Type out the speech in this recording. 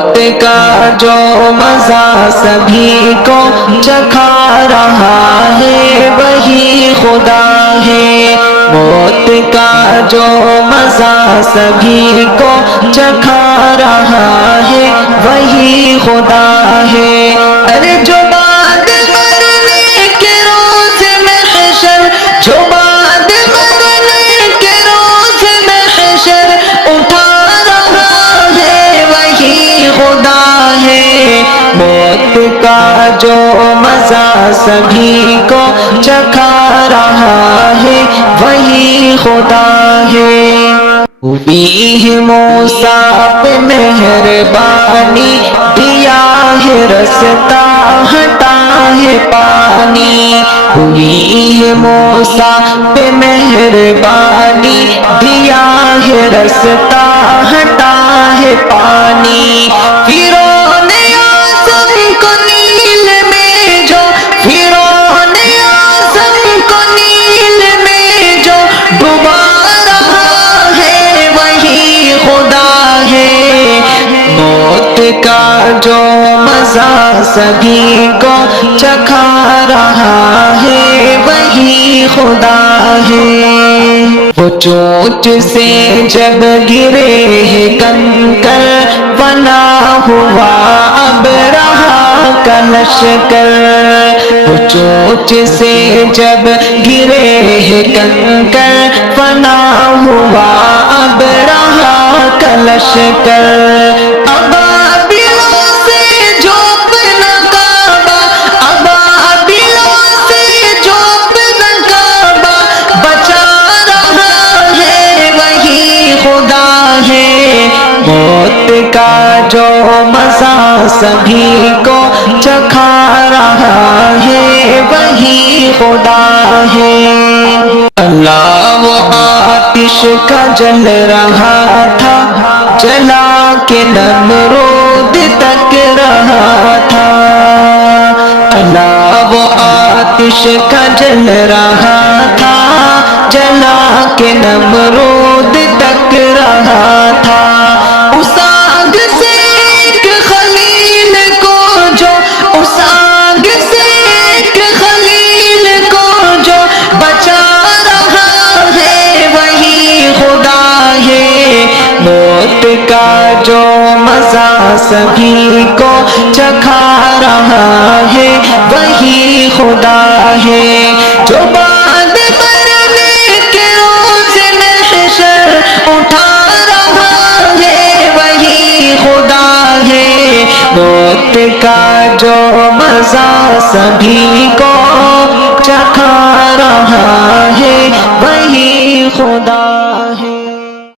موت کا جو مزہ سبھی کو چکھا رہا ہے وہی خدا ہے، موت کا جو مزہ سبھی کو چکھا رہا ہے وہی خدا ہے۔ ارے جو بعد مرنے کے روز محشر، جو بعد مرنے کے روز محشر اٹھا رہا ہے وہی خدا ہے، موت کا جو مزہ سبھی کو چکھا رہا ہے وہی خدا ہے۔ ہوئی ہے موسیٰ پہ مہربانی، دیا ہے رستہ ہٹا ہے پانی، ہوئی ہے موسیٰ پہ مہربانی، دیا ہے رستہ ہٹا ہے پانی۔ فرعون اعظم کو نیل میں جو، فرعون اعظم کو نیل میں جو ڈبا رہا ہے وہی خدا ہے، موت کا جو مزہ سبھی کو چکھا رہا ہے وہی خدا ہے۔ وہ چوٹ سے جب گرے ہے کنکر، بنا ہوا اب رہا کا لشکر، وہ چوٹ سے جب گرے ہے کنکر، بنا ہوا اب رہا کا لشکر۔ ابابیلوں سے جو اپنا کعبہ، ابابیلوں سے جو اپنا کعبہ بچا رہا ہے وہی خدا ہے، موت کا جو مزہ سبھی کو چکھا رہا ہے وہی خدا ہے۔ اللہ وہ آتش کا جل رہا تھا، جلا کے نمرود تک رہا تھا، اللہ وہ آتش کا جل رہا تھا، جلا کے نمرود تک رہا تھا۔ اس آگ سے ایک خلیل کو جو، اس آگ سے ایک خلیل کو جو بچا رہا ہے وہی خدا ہے، موت کا جو مزہ سبھی کو چکھا رہا ہے وہی خدا ہے، جو بعد مرنے کے روز محشر اٹھا رہا ہے وہی خدا ہے، موت کا جو مزہ سبھی کو چکھا رہا ہے وہی خدا